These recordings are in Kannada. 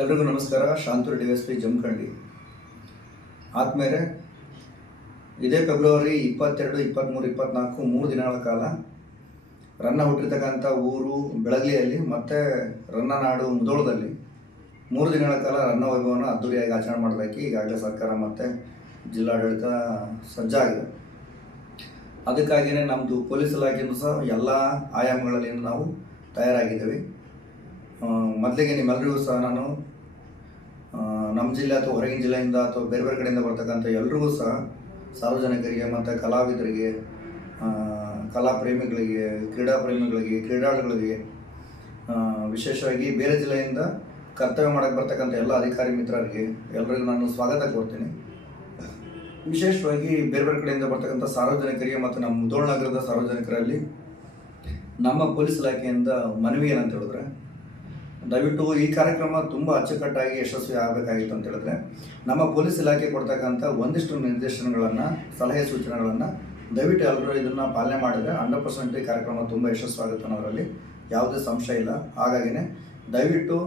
ಎಲ್ರಿಗೂ ನಮಸ್ಕಾರ. ಶಾಂತೂರು ಡಿ.ಎಸ್.ಪಿ ಜಮಖಂಡಿ. ಆದಮೇಲೆ ಇದೇ ಫೆಬ್ರವರಿ 22, 23, 24 3 ದಿನಗಳ ಕಾಲ ರನ್ನ ಹುಟ್ಟಿರ್ತಕ್ಕಂಥ ಊರು ಬೆಳಗ್ಲಿಯಲ್ಲಿ ಮತ್ತು ರನ್ನನಾಡು ಮುಧೋಳದಲ್ಲಿ 3 ದಿನಗಳ ಕಾಲ ರನ್ನ ವೈಭವನ ಅದ್ದೂರಿಯಾಗಿ ಆಚರಣೆ ಮಾಡೋದಕ್ಕೆ ಈಗಾಗಲೇ ಸರ್ಕಾರ ಮತ್ತು ಜಿಲ್ಲಾಡಳಿತ ಸಜ್ಜಾಗಿದೆ. ಅದಕ್ಕಾಗಿಯೇ ನಮ್ಮದು ಪೊಲೀಸ್ ಇಲಾಖೆಯೂ ಸಹ ಎಲ್ಲ ಆಯಾಮಗಳಲ್ಲಿ ನಾವು ತಯಾರಾಗಿದ್ದೇವೆ. ಮೊದಲಿಗೆ ನಿಮ್ಮೆಲ್ಲರಿಗೂ ಸಹ ನಾನು ನಮ್ಮ ಜಿಲ್ಲೆ ಅಥವಾ ಹೊರಗಿನ ಜಿಲ್ಲೆಯಿಂದ ಅಥವಾ ಬೇರೆ ಬೇರೆ ಕಡೆಯಿಂದ ಬರ್ತಕ್ಕಂಥ ಎಲ್ರಿಗೂ ಸಹ ಸಾರ್ವಜನಿಕರಿಗೆ ಮತ್ತು ಕಲಾವಿದರಿಗೆ, ಕಲಾ ಪ್ರೇಮಿಗಳಿಗೆ, ಕ್ರೀಡಾ ಪ್ರೇಮಿಗಳಿಗೆ, ಕ್ರೀಡಾಳುಗಳಿಗೆ, ವಿಶೇಷವಾಗಿ ಬೇರೆ ಜಿಲ್ಲೆಯಿಂದ ಕರ್ತವ್ಯ ಮಾಡೋಕ್ಕೆ ಬರ್ತಕ್ಕಂಥ ಎಲ್ಲ ಅಧಿಕಾರಿ ಮಿತ್ರರಿಗೆ ಎಲ್ಲರಿಗೂ ನಾನು ಸ್ವಾಗತ ಕೋರ್ತೀನಿ. ವಿಶೇಷವಾಗಿ ಬೇರೆ ಬೇರೆ ಕಡೆಯಿಂದ ಬರ್ತಕ್ಕಂಥ ಸಾರ್ವಜನಿಕರಿಗೆ ಮತ್ತು ನಮ್ಮ ಮುಧೋಳ ನಗರದ ಸಾರ್ವಜನಿಕರಲ್ಲಿ ನಮ್ಮ ಪೊಲೀಸ್ ಇಲಾಖೆಯಿಂದ ಮನವಿ ಏನಂತ ಹೇಳಿದ್ರೆ, ದಯವಿಟ್ಟು ಈ ಕಾರ್ಯಕ್ರಮ ತುಂಬ ಅಚ್ಚುಕಟ್ಟಾಗಿ ಯಶಸ್ವಿ ಆಗಬೇಕಾಗಿತ್ತು ಅಂತ ಹೇಳಿದ್ರೆ ನಮ್ಮ ಪೊಲೀಸ್ ಇಲಾಖೆ ಕೊಡ್ತಕ್ಕಂಥ ಒಂದಿಷ್ಟು ನಿರ್ದೇಶನಗಳನ್ನು, ಸಲಹೆ ಸೂಚನೆಗಳನ್ನು ದಯವಿಟ್ಟು ಎಲ್ಲರೂ ಇದನ್ನು ಪಾಲನೆ ಮಾಡಿದರೆ 100% ಈ ಕಾರ್ಯಕ್ರಮ ತುಂಬ ಯಶಸ್ವಾಗುತ್ತೆ ಅನ್ನೋದರಲ್ಲಿ ಯಾವುದೇ ಸಂಶಯ ಇಲ್ಲ. ಹಾಗಾಗಿನೇ ದಯವಿಟ್ಟು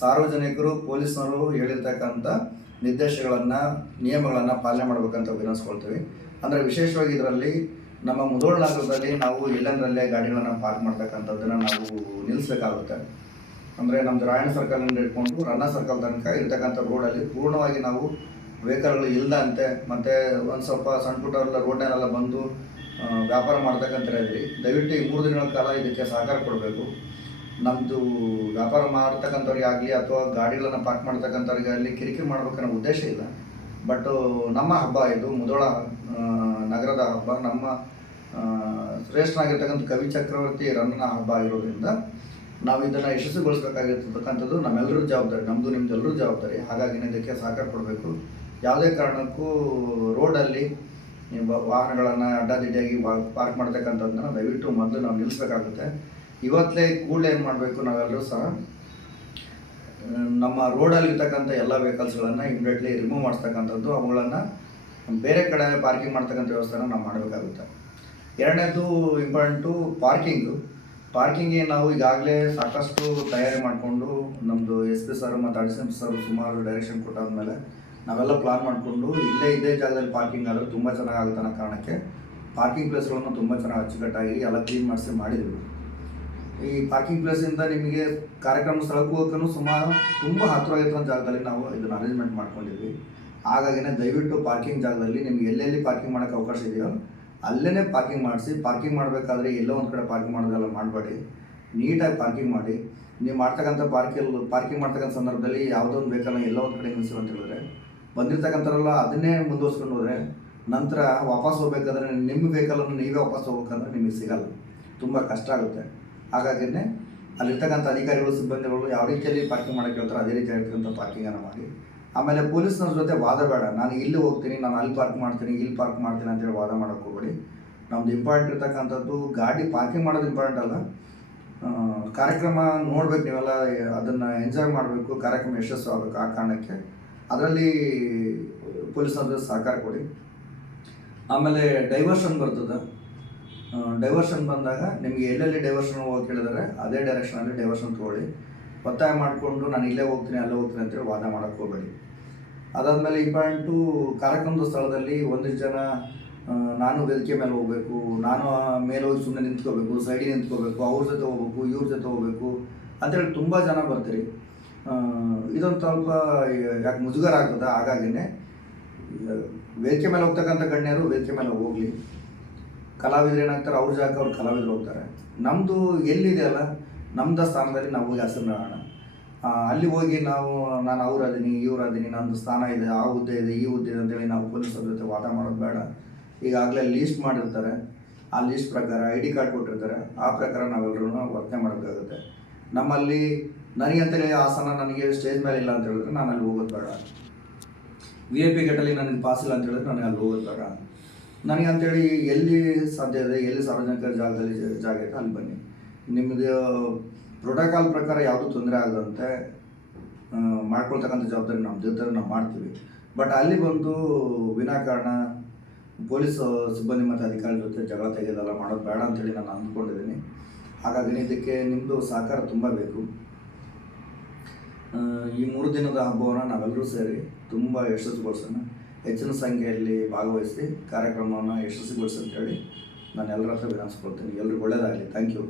ಸಾರ್ವಜನಿಕರು ಪೊಲೀಸ್ನವರು ಹೇಳಿರ್ತಕ್ಕಂಥ ನಿರ್ದೇಶನಗಳನ್ನು, ನಿಯಮಗಳನ್ನು ಪಾಲನೆ ಮಾಡಬೇಕಂತ ವಿನಂತಿಸ್ಕೊಳ್ತೀವಿ. ಅಂದರೆ ವಿಶೇಷವಾಗಿ ಇದರಲ್ಲಿ ನಮ್ಮ ಮುಧೋಳ ನಗರದಲ್ಲಿ ನಾವು ಎಲ್ಲಂದರಲ್ಲೇ ಗಾಡಿಗಳನ್ನು ಪಾರ್ಕ್ ಮಾಡ್ತಕ್ಕಂಥದ್ದನ್ನು ನಾವು ನಿಲ್ಲಿಸಬೇಕಾಗುತ್ತೆ. ಅಂದರೆ ನಮ್ಮದು ರಾಯಣ್ಣ ಸರ್ಕಲ್ನಿಂದ ಇಟ್ಕೊಂಡು ರನ್ನ ಸರ್ಕಲ್ ತನಕ ಇರ್ತಕ್ಕಂಥ ರೋಡಲ್ಲಿ ಪೂರ್ಣವಾಗಿ ನಾವು ವೆಹಿಕಲ್ಗಳು ಇಲ್ಲದಂತೆ ಮತ್ತು ಒಂದು ಸ್ವಲ್ಪ ಸಣ್ಣ ಪುಟ್ಟವರೆಲ್ಲ ರೋಡ್ನಲ್ಲೆಲ್ಲ ಬಂದು ವ್ಯಾಪಾರ ಮಾಡ್ತಕ್ಕಂಥ ಇದ್ರಿ. ದಯವಿಟ್ಟು ಈ 3 ದಿನಗಳ ಕಾಲ ಇದಕ್ಕೆ ಸಹಕಾರ ಕೊಡಬೇಕು. ನಮ್ಮದು ವ್ಯಾಪಾರ ಮಾಡ್ತಕ್ಕಂಥವ್ರಿಗೆ ಆಗಲಿ ಅಥವಾ ಗಾಡಿಗಳನ್ನು ಪಾರ್ಕ್ ಮಾಡ್ತಕ್ಕಂಥವ್ರಿಗೆ ಆಗಲಿ ಕಿರಿಕಿರಿ ಮಾಡ್ಬೇಕನ್ನೋ ಉದ್ದೇಶ ಇಲ್ಲ. ಬಟ್ ನಮ್ಮ ಹಬ್ಬ ಇದು, ಮುಧೋಳ ನಗರದ ಹಬ್ಬ, ನಮ್ಮ ಶ್ರೇಷ್ಠನಾಗಿರ್ತಕ್ಕಂಥ ಕವಿ ಚಕ್ರವರ್ತಿ ರನ್ನನ ಹಬ್ಬ ಆಗಿರೋದ್ರಿಂದ ನಾವು ಇದನ್ನು ಯಶಸ್ವಿಗೊಳಿಸಬೇಕಾಗಿರ್ತಕ್ಕಂಥದ್ದು ನಮ್ಮೆಲ್ಲರೂ ಜವಾಬ್ದಾರಿ, ನಮ್ಮದು ನಿಮ್ಮದು ಎಲ್ಲರೂ ಜವಾಬ್ದಾರಿ. ಹಾಗಾಗಿ ಇದಕ್ಕೆ ಸಹಕಾರ ಕೊಡಬೇಕು. ಯಾವುದೇ ಕಾರಣಕ್ಕೂ ರೋಡಲ್ಲಿ ವಾಹನಗಳನ್ನು ಅಡ್ಡಾದಿಡ್ಡಿಯಾಗಿ ಪಾರ್ಕ್ ಮಾಡ್ತಕ್ಕಂಥದ್ದನ್ನು ದಯವಿಟ್ಟು ಮೊದಲು ನಾವು ನಿಲ್ಲಿಸಬೇಕಾಗುತ್ತೆ. ಇವತ್ತೇ ಕೂಡಲೇ ಏನು ಮಾಡಬೇಕು, ನಾವೆಲ್ಲರೂ ಸಹ ನಮ್ಮ ರೋಡಲ್ಲಿ ಇರ್ತಕ್ಕಂಥ ಎಲ್ಲ ವೆಹಿಕಲ್ಸ್ಗಳನ್ನು ಇಮಿಡಿಯೇಟ್ಲಿ ರಿಮೂವ್ ಮಾಡಿಸ್ತಕ್ಕಂಥದ್ದು, ಅವುಗಳನ್ನು ಬೇರೆ ಕಡೆ ಪಾರ್ಕಿಂಗ್ ಮಾಡ್ತಕ್ಕಂಥ ವ್ಯವಸ್ಥೆನ ನಾವು ಮಾಡಬೇಕಾಗುತ್ತೆ. ಎರಡನೇದು ಇಂಪಾರ್ಟೆಂಟು ಪಾರ್ಕಿಂಗ್ಗೆ ನಾವು ಈಗಾಗಲೇ ಸಾಕಷ್ಟು ತಯಾರಿ ಮಾಡಿಕೊಂಡು ನಮ್ಮದು SP ಸರ್ ಮತ್ತು ಅಡಿಷನಲ್ ಸರ್ ಸುಮಾರು ಡೈರೆಕ್ಷನ್ ಕೊಟ್ಟಾದ್ಮೇಲೆ ನಾವೆಲ್ಲ ಪ್ಲಾನ್ ಮಾಡಿಕೊಂಡು ಇದೇ ಜಾಗದಲ್ಲಿ ಪಾರ್ಕಿಂಗ್ ಆದರೆ ತುಂಬ ಚೆನ್ನಾಗಾಗುತ್ತೆ ಅನ್ನೋ ಕಾರಣಕ್ಕೆ ಪಾರ್ಕಿಂಗ್ ಪ್ಲೇಸ್ಗಳನ್ನು ತುಂಬ ಚೆನ್ನಾಗಿ ಅಚ್ಚುಕಟ್ಟಾಗಿ ಎಲ್ಲ ಕ್ಲೀನ್ ಮಾಡಿದ್ವಿ. ಈ ಪಾರ್ಕಿಂಗ್ ಪ್ಲೇಸಿಂದ ನಿಮಗೆ ಕಾರ್ಯಕ್ರಮ ಸ್ಥಳಕ್ಕೂ ಹೋಗೋಕ್ಕೂ ಸುಮಾರು ತುಂಬ ಹತ್ತಿರವಾಗಿರೋ ಜಾಗದಲ್ಲಿ ನಾವು ಇದನ್ನು ಅರೇಂಜ್ಮೆಂಟ್ ಮಾಡ್ಕೊಂಡಿದ್ವಿ. ಹಾಗಾಗಿನೇ ದಯವಿಟ್ಟು ಪಾರ್ಕಿಂಗ್ ಜಾಗದಲ್ಲಿ ನಿಮ್ಗೆ ಎಲ್ಲೆಲ್ಲಿ ಪಾರ್ಕಿಂಗ್ ಮಾಡೋಕ್ಕೆ ಅವಕಾಶ ಇದೆಯೋ ಅಲ್ಲೇ ಪಾರ್ಕಿಂಗ್ ಮಾಡಿಸಿ. ಪಾರ್ಕಿಂಗ್ ಮಾಡಬೇಕಾದ್ರೆ ಎಲ್ಲೋ ಒಂದು ಕಡೆ ಪಾರ್ಕಿಂಗ್ ಮಾಡೋದೆಲ್ಲ ಮಾಡಬೇಡಿ, ನೀಟಾಗಿ ಪಾರ್ಕಿಂಗ್ ಮಾಡಿ. ನೀವು ಮಾಡ್ತಕ್ಕಂಥ ಪಾರ್ಕಿಂಗ್ ಮಾಡ್ತಕ್ಕಂಥ ಸಂದರ್ಭದಲ್ಲಿ ಯಾವುದೋ ಒಂದು ವೆಹಿಕಲ್ನ ಎಲ್ಲೋ ಒಂದು ಕಡೆ ನಿಲ್ಲಿಸಿ ಅಂತ ಹೇಳಿದ್ರೆ ಬಂದಿರ್ತಕ್ಕಂಥವ್ರೆಲ್ಲ ಅದನ್ನೇ ಮುಂದುವರ್ಸ್ಕೊಂಡು ಹೋದರೆ ನಂತರ ವಾಪಸ್ ಹೋಗ್ಬೇಕಾದ್ರೆ ನಿಮ್ಮ ವೆಹಿಕಲನ್ನು ನೀವೇ ವಾಪಸ್ ಹೋಗ್ಬೇಕಂದ್ರೆ ನಿಮಗೆ ಸಿಗಲ್ಲ, ತುಂಬ ಕಷ್ಟ ಆಗುತ್ತೆ. ಹಾಗಾಗಿನೇ ಅಲ್ಲಿರ್ತಕ್ಕಂಥ ಅಧಿಕಾರಿಗಳು, ಸಿಬ್ಬಂದಿಗಳು ಯಾವ ರೀತಿಯಲ್ಲಿ ಪಾರ್ಕಿಂಗ್ ಮಾಡೋಕ್ಕೆ ಹೇಳ್ತಾರೆ ಅದೇ ರೀತಿ ಆಗಿರ್ತಕ್ಕಂಥ ಪಾರ್ಕಿಂಗನ್ನು ಮಾಡಿ. ಆಮೇಲೆ ಪೊಲೀಸ್ನವ್ರ ಜೊತೆ ವಾದ ಬೇಡ, ನಾನು ಇಲ್ಲಿ ಹೋಗ್ತೀನಿ, ನಾನು ಅಲ್ಲಿ ಪಾರ್ಕ್ ಮಾಡ್ತೀನಿ, ಇಲ್ಲಿ ಪಾರ್ಕ್ ಮಾಡ್ತೀನಿ ಅಂತೇಳಿ ವಾದ ಮಾಡೋಕ್ಕೆ ಹೋಗ್ಬೇಡಿ. ನಮ್ದು ಇಂಪಾರ್ಟೆಂಟ್ ಇರ್ತಕ್ಕಂಥದ್ದು ಗಾಡಿ ಪಾರ್ಕಿಂಗ್ ಮಾಡೋದು ಇಂಪಾರ್ಟೆಂಟ್ ಅಲ್ಲ, ಕಾರ್ಯಕ್ರಮ ನೋಡ್ಬೇಕು, ನೀವೆಲ್ಲ ಅದನ್ನು ಎಂಜಾಯ್ ಮಾಡಬೇಕು, ಕಾರ್ಯಕ್ರಮ ಯಶಸ್ಸು ಆಗಬೇಕು. ಆ ಕಾರಣಕ್ಕೆ ಅದರಲ್ಲಿ ಪೊಲೀಸ್ನವ್ರ ಸಹಕಾರ ಕೊಡಿ. ಆಮೇಲೆ ಡೈವರ್ಷನ್ ಬರ್ತದೆ. ಡೈವರ್ಷನ್ ಬಂದಾಗ ನಿಮಗೆ ಎಲ್ಲೆಲ್ಲಿ ಡೈವರ್ಷನ್ ಹೋಗೋಕೆ ಹೇಳಿದರೆ ಅದೇ ಡೈರೆಕ್ಷನಲ್ಲಿ ಡೈವರ್ಷನ್ ತೊಗೊಳ್ಳಿ. ಒತ್ತಾಯ ಮಾಡಿಕೊಂಡು ನಾನು ಇಲ್ಲೇ ಹೋಗ್ತೀನಿ ಅಲ್ಲೇ ಹೋಗ್ತೀನಿ ಅಂತೇಳಿ ವಾದ ಮಾಡೋಕ್ಕೆ ಹೋಗಬೇಡಿ. ಅದಾದಮೇಲೆ ಇಂಪಾರ್ಟೆಂಟು ಕಾರ್ಯಕ್ರಮದ ಸ್ಥಳದಲ್ಲಿ ಒಂದಿಷ್ಟು ಜನ ನಾನು ವೇದಿಕೆ ಮೇಲೆ ಹೋಗಬೇಕು, ನಾನು ಮೇಲೆ ಹೋಗಿ ಸುಮ್ಮನೆ ನಿಂತ್ಕೋಬೇಕು, ಸೈಡಿಗೆ ನಿಂತ್ಕೋಬೇಕು, ಅವ್ರ ಜೊತೆ ಹೋಗ್ಬೇಕು, ಇವ್ರ ಜೊತೆ ಹೋಗಬೇಕು ಅಂತೇಳಿ ತುಂಬ ಜನ ಬರ್ತೀರಿ. ಇದೊಂದು ಸ್ವಲ್ಪ ಯಾಕೆ ಮುಜುಗರ ಆಗ್ತದೆ. ಹಾಗಾಗಿನೇ ವೇದಿಕೆ ಮೇಲೆ ಹೋಗ್ತಕ್ಕಂಥ ಗಣ್ಯರು ವೇದಿಕೆ ಮೇಲೆ ಹೋಗಲಿ. ಕಲಾವಿದರು ಏನಾಗ್ತಾರೆ, ಅವ್ರ ಜಾಗಕ್ಕೆ ಅವ್ರು ಕಲಾವಿದರು ಹೋಗ್ತಾರೆ. ನಮ್ಮದು ಎಲ್ಲಿದೆಯಲ್ಲ ನಮ್ಮದ ಸ್ಥಾನದಲ್ಲಿ ನಾವು ಹೋಗಿ ಹೆಸರಾಗೋಣ. ಅಲ್ಲಿ ಹೋಗಿ ನಾನು ಅವ್ರದೀನಿ ಇವ್ರದೀನಿ, ನಮ್ಮದು ಸ್ಥಾನ ಇದೆ, ಆ ಹುದ್ದೆ ಇದೆ, ಈ ಹುದ್ದೆ ಇದೆ ಅಂತೇಳಿ ನಾವು ಪೊಲೀಸರ ಜೊತೆ ವಾದ ಮಾಡೋದು ಬೇಡ. ಈಗಾಗಲೇ ಲೀಸ್ಟ್ ಮಾಡಿರ್ತಾರೆ, ಆ ಲೀಸ್ಟ್ ಪ್ರಕಾರ ID ಕಾರ್ಡ್ ಕೊಟ್ಟಿರ್ತಾರೆ, ಆ ಪ್ರಕಾರ ನಾವೆಲ್ಲರೂ ವರ್ತನೆ ಮಾಡಬೇಕಾಗುತ್ತೆ. ನಮ್ಮಲ್ಲಿ ನನಗಂತೇಳಿ ಆಸನ ನನಗೆ ಸ್ಟೇಜ್ ಮೇಲೆ ಇಲ್ಲ ಅಂತ ಹೇಳಿದ್ರೆ ನಾನು ಅಲ್ಲಿ ಹೋಗೋದು ಬೇಡ. VIP ಗೇಟಲ್ಲಿ ನನಗೆ ಪಾಸ್ ಇಲ್ಲ ಅಂತ ಹೇಳಿದ್ರೆ ನನಗೆ ಅಲ್ಲಿ ಹೋಗೋದು ಬೇಡ. ನನಗೆ ಅಂಥೇಳಿ ಎಲ್ಲಿ ಸಾಧ್ಯ ಇದೆ, ಎಲ್ಲಿ ಸಾರ್ವಜನಿಕ ಜಾಗದಲ್ಲಿ ಜಾಗ ಇದೆ ಅಲ್ಲಿ ಬನ್ನಿ. ನಿಮ್ಮದು ಪ್ರೋಟೋಕಾಲ್ ಪ್ರಕಾರ ಯಾವುದೂ ತೊಂದರೆ ಆಗದಂತೆ ಮಾಡ್ಕೊಳ್ತಕ್ಕಂಥ ಜವಾಬ್ದಾರಿ ನಮ್ಮ ಜೊತೆ ನಾವು ಮಾಡ್ತೀವಿ. ಬಟ್ ಅಲ್ಲಿ ಬಂದು ವಿನಾಕಾರಣ ಪೊಲೀಸ್ ಸಿಬ್ಬಂದಿ ಮತ್ತು ಅಧಿಕಾರಿ ಜೊತೆ ಜಗಳ ತೆಗೆಯೋದೆಲ್ಲ ಮಾಡೋದು ಬೇಡ ಅಂತೇಳಿ ನಾನು ಅಂದ್ಕೊಂಡಿದ್ದೀನಿ. ಹಾಗಾಗಿ ಇದಕ್ಕೆ ನಿಮ್ಮದು ಸಹಕಾರ ತುಂಬ ಬೇಕು. ಈ 3 ದಿನದ ಹಬ್ಬವನ್ನು ನಾವೆಲ್ಲರೂ ಸೇರಿ ತುಂಬ ಯಶಸ್ವಿಗೊಳಿಸೋಣ. ಹೆಚ್ಚಿನ ಸಂಖ್ಯೆಯಲ್ಲಿ ಭಾಗವಹಿಸಿ ಕಾರ್ಯಕ್ರಮವನ್ನು ಯಶಸ್ವಿಗೊಳಿಸಿ ಅಂತೇಳಿ ನಾನು ಎಲ್ಲರ ಹತ್ರ ವಿನಂತಿಸ್ಕೊಳ್ತೀನಿ. ಎಲ್ರಿಗೂ ಒಳ್ಳೆಯದಾಗಲಿ. Thank you.